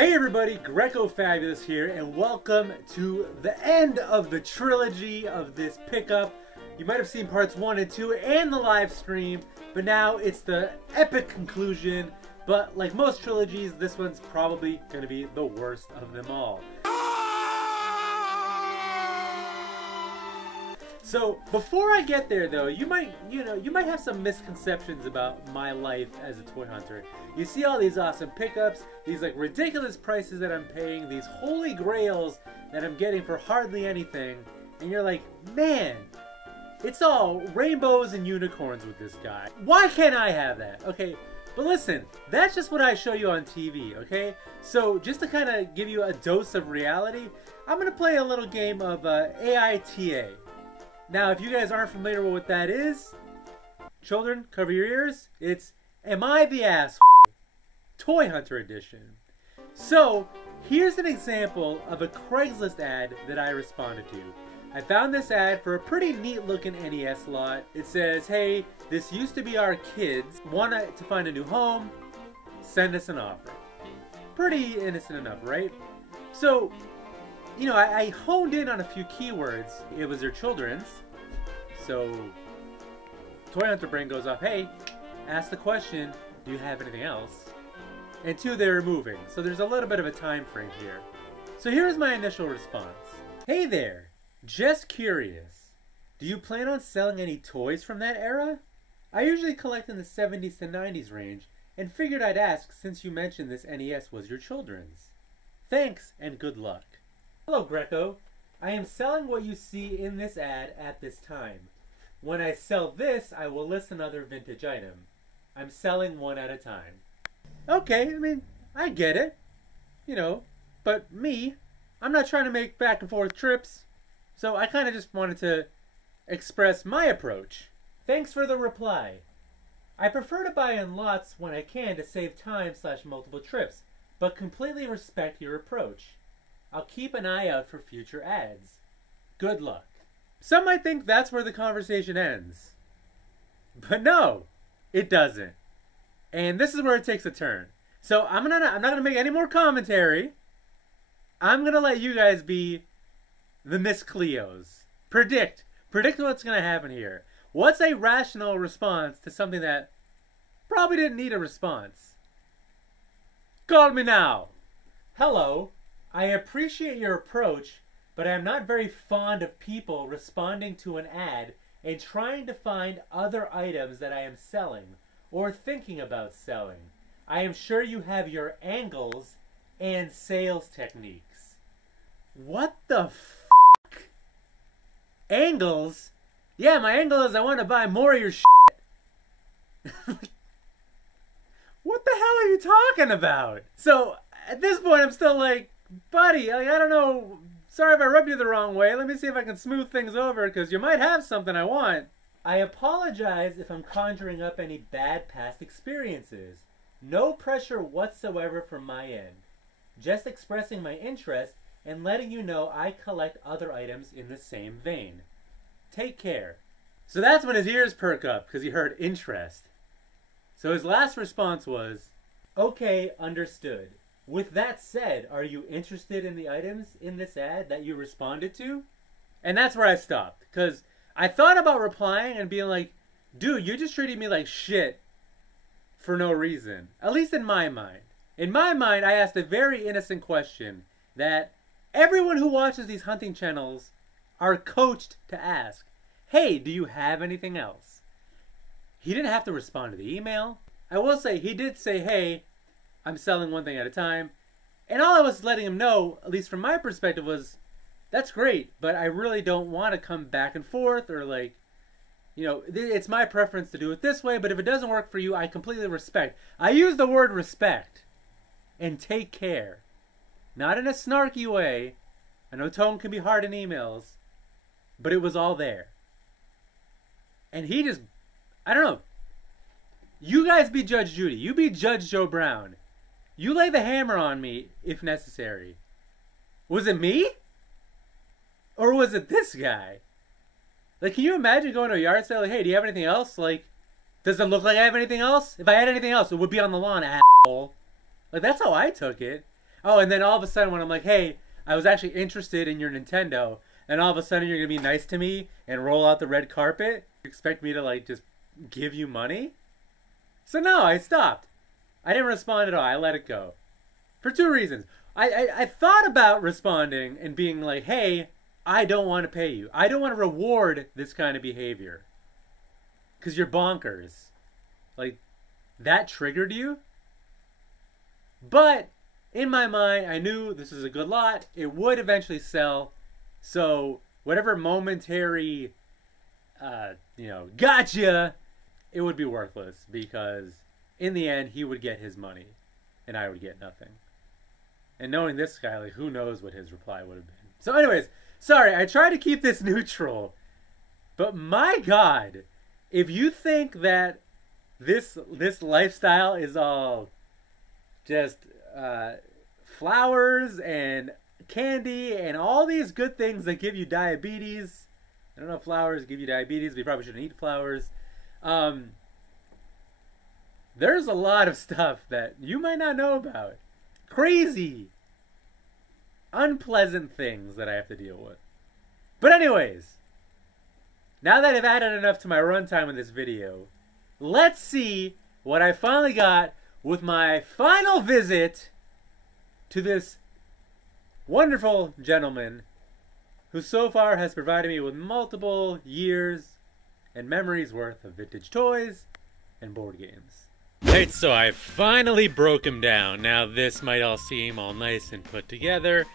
Hey everybody, Greco Fabulous here, and welcome to the end of the trilogy of this pickup. You might have seen parts 1 and 2 and the live stream, but now it's the epic conclusion. But like most trilogies, this one's probably going to be the worst of them all. So before I get there though, you might have some misconceptions about my life as a toy hunter. You see all these awesome pickups, these like ridiculous prices that I'm paying, these holy grails that I'm getting for hardly anything, and you're like, man, it's all rainbows and unicorns with this guy. Why can't I have that? Okay, but listen, that's just what I show you on TV, okay? So just to kind of give you a dose of reality, I'm going to play a little game of AITA. Now, if you guys aren't familiar with what that is, children, cover your ears. It's Am I the Asshole? Toy Hunter Edition. So, here's an example of a Craigslist ad that I responded to. I found this ad for a pretty neat looking NES lot. It says, hey, this used to be our kids. Want to find a new home? Send us an offer. Pretty innocent enough, right? So, you know, I honed in on a few keywords. It was their children's. So, Toy Hunter brain goes off, hey, ask the question, do you have anything else? And 2, they're moving. So there's a little bit of a time frame here. So here's my initial response. Hey there, just curious. Do you plan on selling any toys from that era? I usually collect in the 70s to 90s range, and figured I'd ask since you mentioned this NES was your children's. Thanks, and good luck. Hello, Greco. I am selling what you see in this ad at this time. When I sell this, I will list another vintage item. I'm selling one at a time. Okay, I mean, I get it. You know, but me, I'm not trying to make back and forth trips. So I kind of just wanted to express my approach. Thanks for the reply. I prefer to buy in lots when I can to save time / multiple trips, but completely respect your approach. I'll keep an eye out for future ads. Good luck. Some might think that's where the conversation ends. But no, it doesn't. And this is where it takes a turn. So I'm not gonna make any more commentary. I'm gonna let you guys be the Miss Cleos. Predict what's gonna happen here. What's a rational response to something that probably didn't need a response? Call me now. Hello. I appreciate your approach, but I am not very fond of people responding to an ad and trying to find other items that I am selling or thinking about selling. I am sure you have your angles and sales techniques. What the f***? Angles? Yeah, my angle is I want to buy more of your shit. What the hell are you talking about? So, at this point, I'm still like, buddy, I don't know. Sorry if I rubbed you the wrong way. Let me see if I can smooth things over, because you might have something I want. I apologize if I'm conjuring up any bad past experiences. No pressure whatsoever from my end. Just expressing my interest and letting you know I collect other items in the same vein. Take care. So that's when his ears perk up, because he heard interest. So his last response was, okay, understood. With that said, are you interested in the items in this ad that you responded to? And that's where I stopped, because I thought about replying and being like, dude, you just treated me like shit for no reason. At least in my mind. In my mind, I asked a very innocent question that everyone who watches these hunting channels are coached to ask. Hey, do you have anything else? He didn't have to respond to the email. I will say, he did say, hey, I'm selling one thing at a time. And all I was letting him know, at least from my perspective, was, that's great, but I really don't want to come back and forth, or like, you know, it's my preference to do it this way, but if it doesn't work for you, I completely respect. I use the word respect. And take care. Not in a snarky way. I know tone can be hard in emails, but it was all there. And he just, I don't know. You guys be Judge Judy. You be Judge Joe Brown. You lay the hammer on me if necessary. Was it me? Or was it this guy? Like, can you imagine going to a yard sale like, hey, do you have anything else? Like, does it look like I have anything else? If I had anything else, it would be on the lawn, asshole. Like, that's how I took it. Oh, and then all of a sudden when I'm like, hey, I was actually interested in your Nintendo, and all of a sudden you're gonna be nice to me and roll out the red carpet, you expect me to like just give you money? So no, I stopped. I didn't respond at all. I let it go. For two reasons. I thought about responding and being like, hey, I don't want to pay you. I don't want to reward this kind of behavior. Because you're bonkers. Like, that triggered you? But, in my mind, I knew this was a good lot. It would eventually sell. So, whatever momentary, gotcha, it would be worthless. Because, in the end, he would get his money. And I would get nothing. And knowing this guy, like, who knows what his reply would have been. So anyways, sorry, I try to keep this neutral. But my God, if you think that this lifestyle is all just flowers and candy and all these good things that give you diabetes. I don't know if flowers give you diabetes, but you probably shouldn't eat flowers. There's a lot of stuff that you might not know about. Crazy, unpleasant things that I have to deal with. But anyways, now that I've added enough to my runtime in this video, let's see what I finally got with my final visit to this wonderful gentleman who so far has provided me with multiple years and memories worth of vintage toys and board games. Right, so I finally broke him down. Now this might all seem all nice and put together.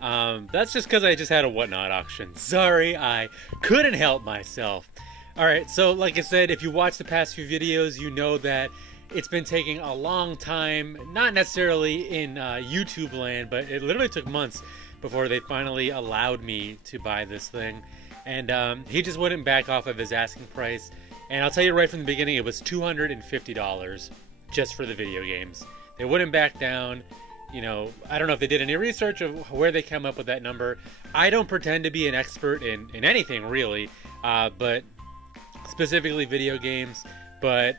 That's just because I just had a Whatnot auction. Sorry, I couldn't help myself. Alright, so like I said, if you watch the past few videos, you know that it's been taking a long time, not necessarily in YouTube land, but it literally took months before they finally allowed me to buy this thing. And he just wouldn't back off of his asking price. And I'll tell you right from the beginning, it was $250 just for the video games. They wouldn't back down. You know, I don't know if they did any research of where they came up with that number. I don't pretend to be an expert in anything, really, but specifically video games. But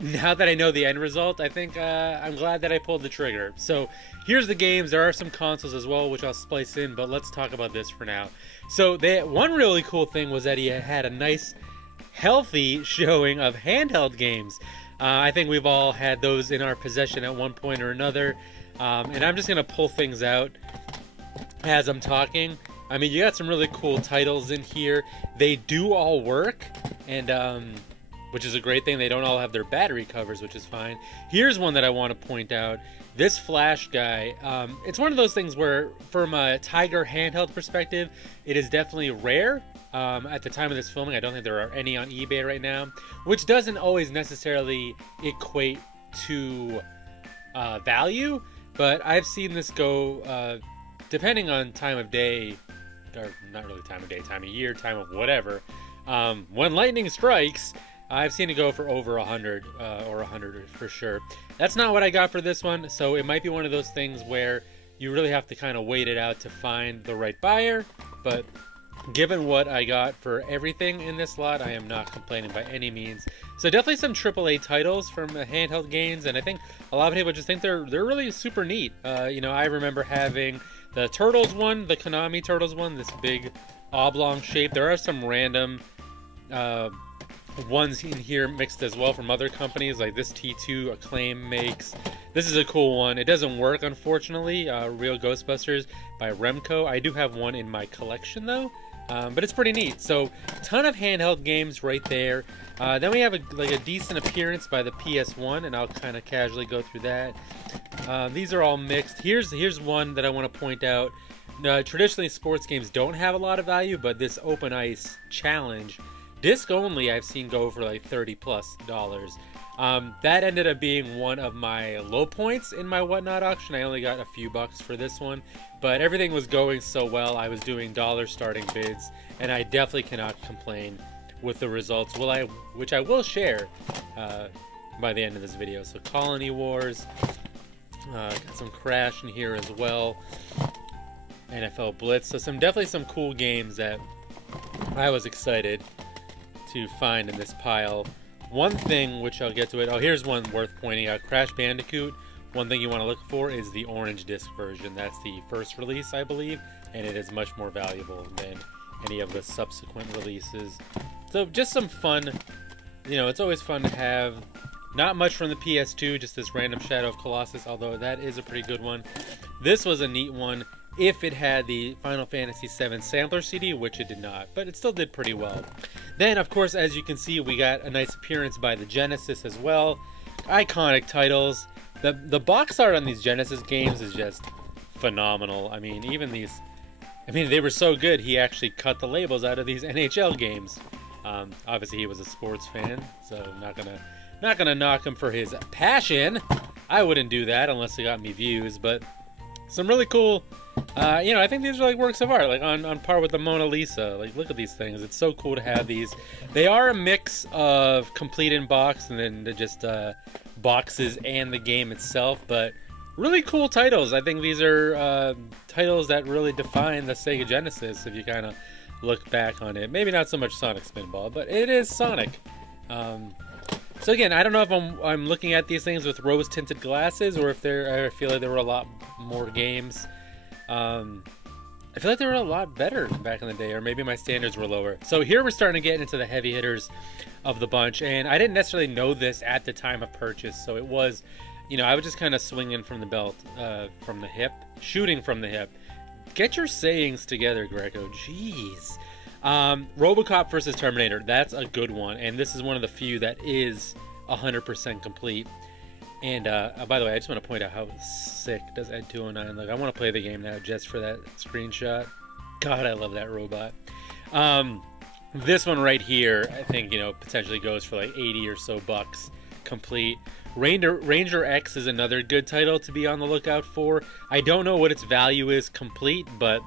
now that I know the end result, I think I'm glad that I pulled the trigger. So here's the games. There are some consoles as well, which I'll splice in, but let's talk about this for now. So one really cool thing was that he had a nice, healthy showing of handheld games. I think we've all had those in our possession at one point or another. And I'm just going to pull things out as I'm talking. I mean, you got some really cool titles in here. They do all work, and which is a great thing. They don't all have their battery covers, which is fine. Here's one that I want to point out. This Flash guy, it's one of those things where, from a Tiger handheld perspective, it is definitely rare. At the time of this filming, I don't think there are any on eBay right now, which doesn't always necessarily equate to value, but I've seen this go, depending on time of day, or not really time of day, time of year, time of whatever, when lightning strikes, I've seen it go for over 100, or 100 for sure. That's not what I got for this one, so it might be one of those things where you really have to kind of wait it out to find the right buyer, but given what I got for everything in this lot, I am not complaining by any means. So definitely some AAA titles from handheld games, and I think a lot of people just think they're really super neat. You know, I remember having the Turtles one, the Konami Turtles one, this big oblong shape. There are some random ones in here mixed as well from other companies, like this T2 Acclaim makes. This is a cool one. It doesn't work, unfortunately. Real Ghostbusters by Remco. I do have one in my collection, though. But it's pretty neat. So, ton of handheld games right there. Then we have a decent appearance by the PS1, and I'll kind of casually go through that. These are all mixed. Here's one that I want to point out. Traditionally, sports games don't have a lot of value, but this Open Ice Challenge, disc only, I've seen go for like $30+. That ended up being one of my low points in my Whatnot auction. I only got a few bucks for this one, but everything was going so well. I was doing dollar starting bids, and I definitely cannot complain with the results, which I will share by the end of this video. So Colony Wars, got some Crash in here as well, NFL Blitz. So definitely some cool games that I was excited to find in this pile. One thing, which I'll get to it. Oh, here's one worth pointing out. Crash Bandicoot one thing you want to look for is the orange disc version. That's the first release, I believe, and it is much more valuable than any of the subsequent releases. So just some fun, you know, it's always fun to have. Not much from the PS2, just this random Shadow of Colossus, although that is a pretty good one. This was a neat one if it had the Final Fantasy VII sampler CD, which it did not, but it still did pretty well. Then, of course, as you can see, we got a nice appearance by the Genesis as well. Iconic titles. The box art on these Genesis games is just phenomenal. I mean, even these... I mean, they were so good, he actually cut the labels out of these NHL games. Obviously, he was a sports fan, so not gonna knock him for his passion. I wouldn't do that unless it got me views, but some really cool... you know, I think these are like works of art, like on par with the Mona Lisa. Like, look at these things. It's so cool to have these. They are a mix of complete in box and then just boxes and the game itself, but really cool titles. I think these are titles that really define the Sega Genesis if you kind of look back on it. Maybe not so much Sonic Spinball, but it is Sonic. So again, I don't know if I'm looking at these things with rose-tinted glasses or if I feel like there were a lot more games. I feel like they were a lot better back in the day, or maybe my standards were lower. So here we're starting to get into the heavy hitters of the bunch, and I didn't necessarily know this at the time of purchase, so it was, you know, I was just kind of swinging from the belt, from the hip, shooting from the hip. Get your sayings together, Greco. Jeez. RoboCop versus Terminator. That's a good one, and this is one of the few that is 100% complete. And by the way, I just want to point out how sick does Ed 209 look. I want to play the game now just for that screenshot. God, I love that robot. This one right here, I think, you know, potentially goes for like 80 or so bucks complete. Ranger X is another good title to be on the lookout for. I don't know what its value is complete, but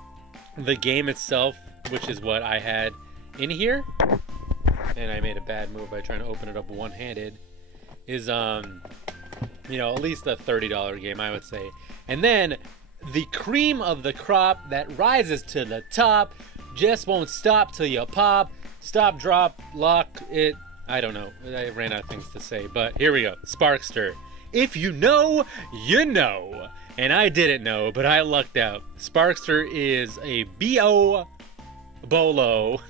the game itself, which is what I had in here, and I made a bad move by trying to open it up one-handed, is you know, at least a $30 game, I would say. And then the cream of the crop that rises to the top just won't stop till you pop. Stop, drop, lock it. I don't know. I ran out of things to say, but here we go. Sparkster. If you know, you know. And I didn't know, but I lucked out. Sparkster is a B.O. Bolo.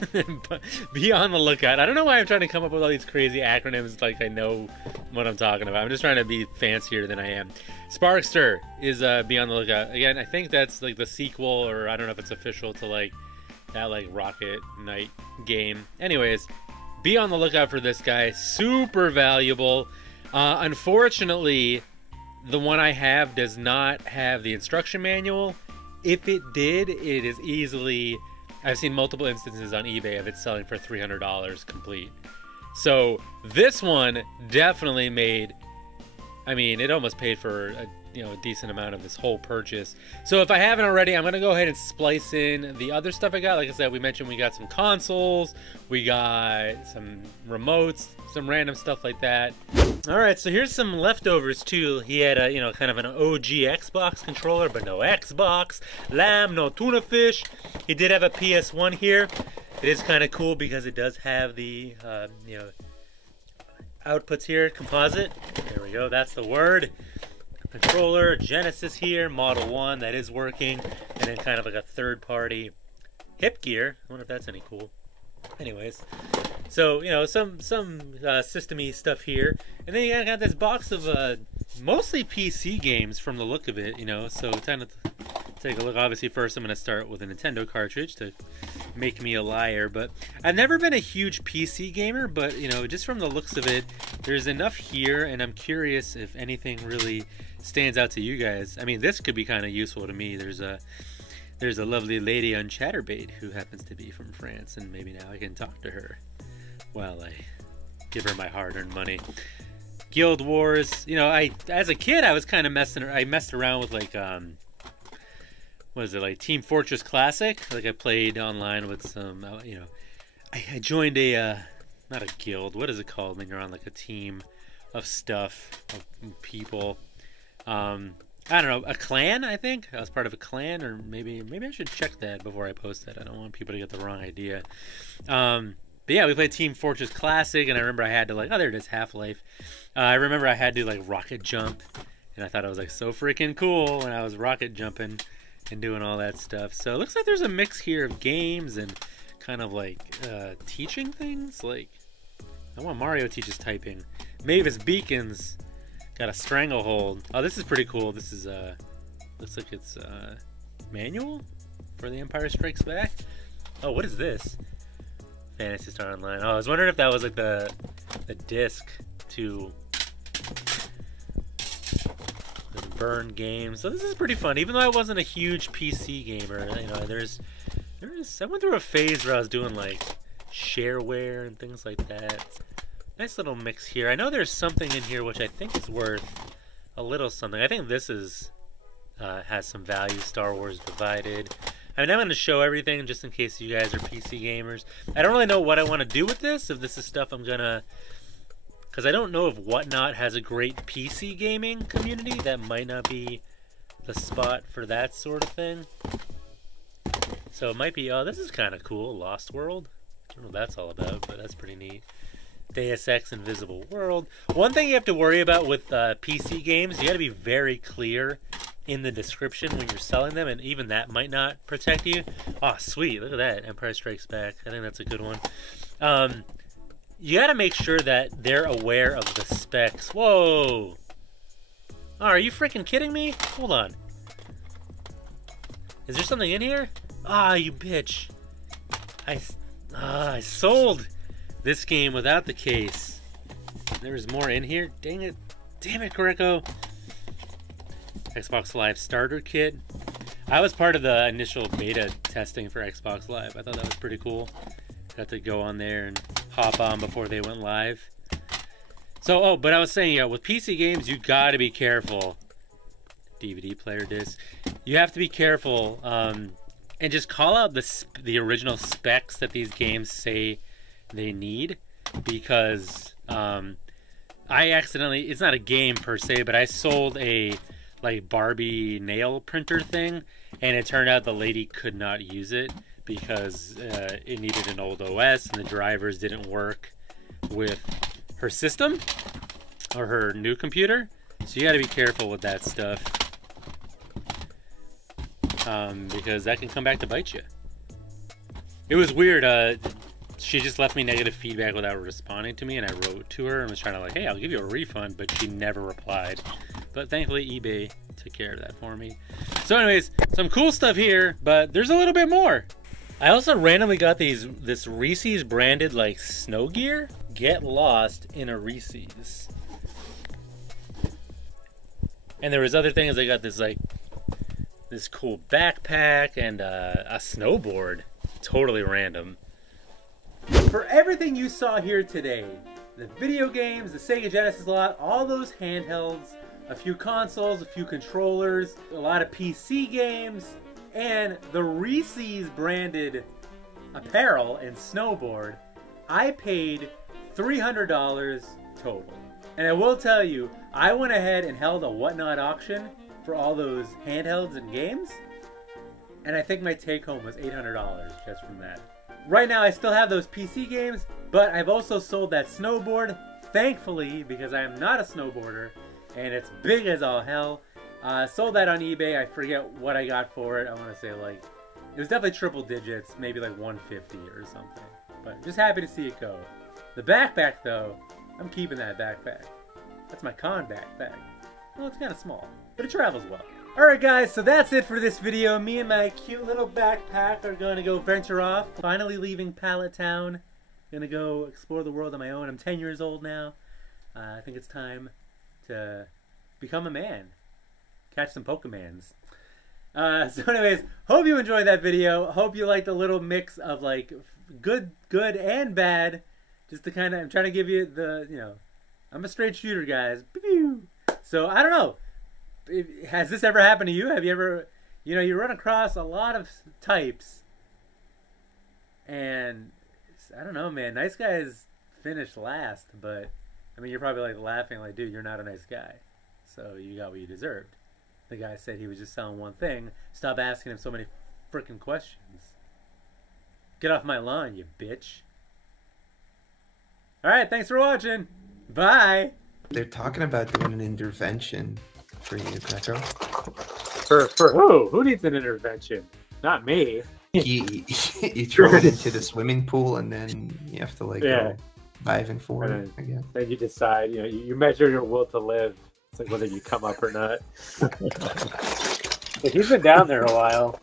Be on the lookout. I don't know why I'm trying to come up with all these crazy acronyms like I know what I'm talking about. I'm just trying to be fancier than I am. Sparkster is be on the lookout. Again, I think that's like the sequel, or I don't know if it's official to like that like Rocket Knight game. Anyways, be on the lookout for this guy. Super valuable. Unfortunately, the one I have does not have the instruction manual. If it did, it is easily... I've seen multiple instances on eBay of it selling for $300 complete. So this one definitely made, I mean, it almost paid for a decent amount of this whole purchase. So if I haven't already, I'm going to go ahead and splice in the other stuff I got. Like I said, we mentioned we got some consoles, we got some remotes, some random stuff like that. All right, so here's some leftovers too. He had a, kind of an OG Xbox controller, but no Xbox, lamb, no tuna fish. He did have a PS1 here. It is kind of cool because it does have the, outputs here, composite. There we go, that's the word. Controller, Genesis here, Model 1, that is working, and then kind of like a third-party hip gear. I wonder if that's any cool. Anyways, so, some system-y stuff here. And then you got this box of mostly PC games from the look of it, so kind of take a look. Obviously, first I'm going to start with a Nintendo cartridge to make me a liar, but I've never been a huge PC gamer, but, just from the looks of it, there's enough here, and I'm curious if anything really stands out to you guys. I mean, this could be kind of useful to me. There's a lovely lady on Chatterbait who happens to be from France, and maybe now I can talk to her while I give her my hard-earned money. Guild Wars, as a kid I was kind of messed around with like what is it, like Team Fortress Classic. Like I played online with some, I joined a not a guild. What is it called when you're on like a team of stuff, of people? I don't know, a clan, I think? I was part of a clan, or maybe I should check that before I post that. I don't want people to get the wrong idea. But yeah, we played Team Fortress Classic, and I remember I had to like, oh, there it is, Half-Life. I remember I had to like rocket jump And I thought it was like so freaking cool when I was rocket jumping and doing all that stuff. So it looks like there's a mix here of games and kind of like teaching things. Like, I want Mario teaches typing. Mavis Beacons got a stranglehold. Oh, this is pretty cool. This is looks like it's manual for The Empire Strikes Back. Oh, what is this? Phantasy Star Online. Oh, I was wondering if that was like the disc to burn games. So this is pretty fun, even though I wasn't a huge PC gamer. You know, I went through a phase where I was doing like shareware and things like that. Nice little mix here. I know there's something in here which I think is worth a little something. I think this is has some value. Star Wars Divided. I mean, I'm going to show everything just in case you guys are PC gamers. I don't really know what I want to do with this. If this is stuff I'm going to... Because I don't know if Whatnot has a great PC gaming community. That might not be the spot for that sort of thing. So it might be... Oh, this is kind of cool. Lost World. I don't know what that's all about, but that's pretty neat. Deus Ex Invisible World. One thing you have to worry about with PC games, you got to be very clear in the description when you're selling them, and even that might not protect you. Oh, sweet. Look at that. Empire Strikes Back. I think that's a good one. You got to make sure that they're aware of the specs. Whoa. Oh, are you freaking kidding me? Hold on. Is there something in here? Ah, you bitch. I sold this game without the case. There's more in here. Dang it. Damn it, Greco. Xbox Live Starter Kit. I was part of the initial beta testing for Xbox Live. I thought that was pretty cool. Got to go on there and hop on before they went live. So, oh, but I was saying, yeah, with PC games, you gotta be careful. DVD player disc. You have to be careful and just call out the original specs that these games say they need, because I accidentally, it's not a game per se, but I sold a like Barbie nail printer thing, and it turned out the lady could not use it because it needed an old OS and the drivers didn't work with her system or her new computer. So you got to be careful with that stuff, because that can come back to bite you. It was weird. She just left me negative feedback without responding to me, and I wrote to her and was trying to like, hey, I'll give you a refund, but she never replied. But thankfully eBay took care of that for me. So anyways, some cool stuff here, but there's a little bit more. I also randomly got this Reese's branded like snow gear. Get lost in a Reese's. And there was other things. I got this like this cool backpack and a snowboard. Totally random. For everything you saw here today, the video games, the Sega Genesis lot, all those handhelds, a few consoles, a few controllers, a lot of PC games, and the Reese's branded apparel and snowboard, I paid $300 total. And I will tell you, I went ahead and held a Whatnot auction for all those handhelds and games, and I think my take home was $800 just from that. Right now I still have those PC games, but I've also sold that snowboard, thankfully, because I am not a snowboarder, and it's big as all hell. Sold that on eBay. I forget what I got for it. I want to say like, it was definitely triple digits, maybe like 150 or something. But just happy to see it go. The backpack though, I'm keeping that backpack. That's my con backpack. Well, it's kind of small, but it travels well. Alright guys, so that's it for this video. Me and my cute little backpack are going to go venture off. Finally leaving Pallet Town. Gonna go explore the world on my own. I'm 10 years old now. I think it's time to become a man. Catch some Pokemans. So anyways, hope you enjoyed that video. Hope you liked a little mix of like good and bad. Just to kind of, I'm trying to give you the, you know, I'm a straight shooter, guys. So I don't know. Has this ever happened to you? Have you ever, you know, you run across a lot of types, and I don't know, man, nice guys finish last, but I mean, you're probably like laughing like, dude, you're not a nice guy, so you got what you deserved. The guy said he was just selling one thing. Stop asking him so many freaking questions. Get off my lawn, you bitch. Alright, thanks for watching. Bye. They're talking about doing an intervention. for you, Greco. For who? Who needs an intervention? Not me. You throw it into the swimming pool, and then you have to like Yeah. go dive and forward And again. Then you decide, you measure your will to live. It's like whether you come up or not. Like, he's been down there a while.